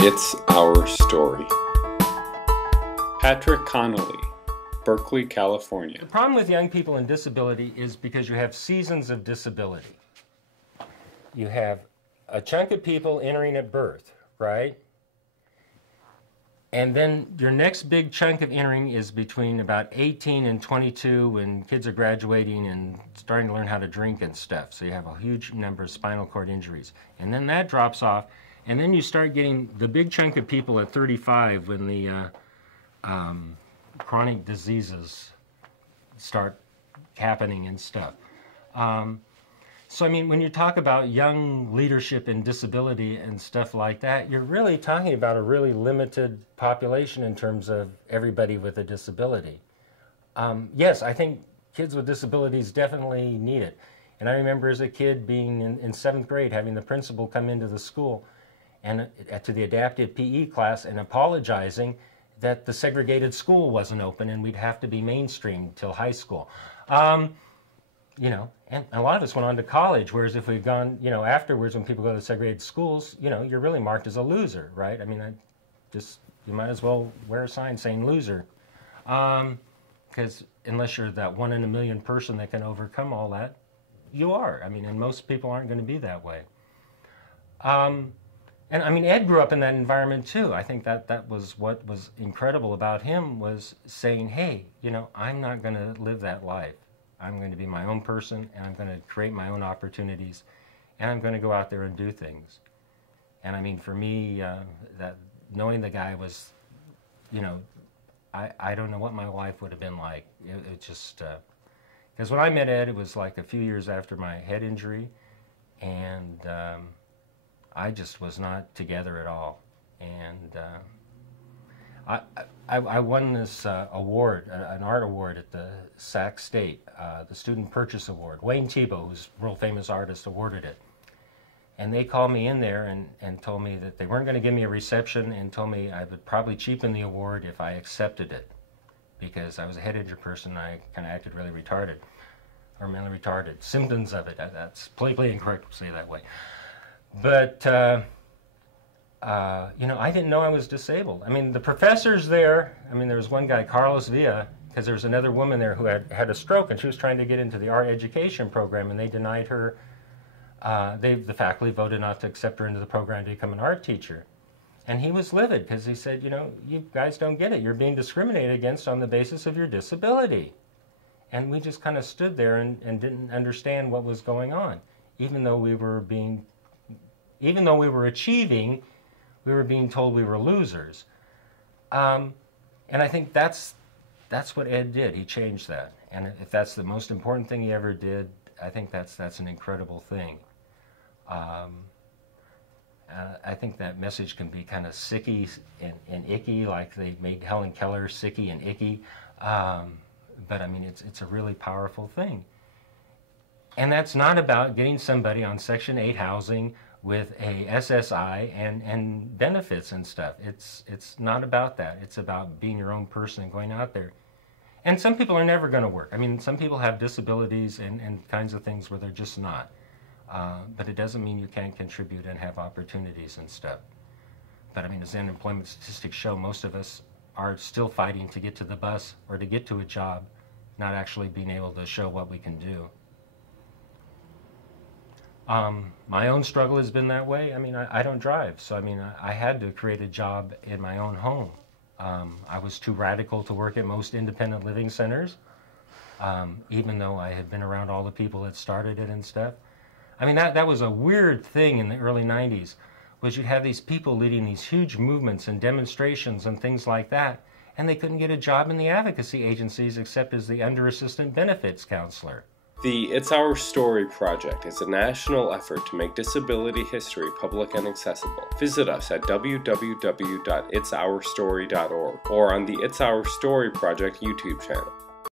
It's Our Story. Patrick Connally, Berkeley, California. The problem with young people and disability is because you have seasons of disability. You have a chunk of people entering at birth, right? And then your next big chunk of entering is between about 18 and 22 when kids are graduating and starting to learn how to drink and stuff. So you have a huge number of spinal cord injuries. And then that drops off. And then you start getting the big chunk of people at 35 when the chronic diseases start happening and stuff. So, I mean, when you talk about young leadership and disability and stuff like that, you're really talking about a really limited population in terms of everybody with a disability. Yes, I think kids with disabilities definitely need it. And I remember as a kid being in 7th grade, having the principal come into the school and to the adaptive PE class and apologizing that the segregated school wasn't open and we'd have to be mainstreamed till high school. You know, and a lot of us went on to college, whereas if we'd gone, you know, afterwards when people go to segregated schools, you know, you're really marked as a loser, right? I mean, you might as well wear a sign saying loser. Because unless you're that 1 in a million person that can overcome all that, you are. I mean, and most people aren't going to be that way. And I mean, Ed grew up in that environment too. I think that was what was incredible about him, was saying, hey, you know, I'm not going to live that life. I'm going to be my own person, and I'm going to create my own opportunities, and I'm going to go out there and do things. And I mean, for me, that knowing the guy was, you know, I don't know what my life would have been like. It just, because when I met Ed, it was like a few years after my head injury, and I just was not together at all. And I won this award, an art award at the Sac State, the Student Purchase Award. Wayne Thiebaud, who's a world famous artist, awarded it. And they called me in there and told me that they weren't going to give me a reception, and told me I would probably cheapen the award if I accepted it, because I was a head injured person and I kind of acted really retarded, or mentally retarded. Symptoms of it, that's politically incorrect to say that way. But, you know, I didn't know I was disabled. I mean, the professors there, I mean, there was one guy, Carlos Villa, because there was another woman there who had a stroke, and she was trying to get into the art education program, and they denied her. The faculty voted not to accept her into the program to become an art teacher. And he was livid because he said, you know, you guys don't get it. You're being discriminated against on the basis of your disability. And we just kind of stood there and didn't understand what was going on. Even though we were achieving, we were being told we were losers. And I think that's what Ed did. He changed that. And if that's the most important thing he ever did, I think that's an incredible thing. I think that message can be kind of sicky and icky, like they made Helen Keller sicky and icky. But I mean, it's a really powerful thing. And that's not about getting somebody on Section 8 housing with a SSI and benefits and stuff. It's not about that. It's about being your own person and going out there. And some people are never going to work. I mean, some people have disabilities and kinds of things where they're just not. But it doesn't mean you can't contribute and have opportunities and stuff. But I mean, as unemployment statistics show, most of us are still fighting to get to the bus or to get to a job, not actually being able to show what we can do. My own struggle has been that way. I mean, I don't drive, so I mean, I had to create a job in my own home. I was too radical to work at most independent living centers, even though I had been around all the people that started it and stuff. I mean, that was a weird thing in the early 90s, was you'd have these people leading these huge movements and demonstrations and things like that, and they couldn't get a job in the advocacy agencies except as the under-assistant benefits counselor. The It's Our Story project is a national effort to make disability history public and accessible. Visit us at www.itsourstory.org or on the It's Our Story project YouTube channel.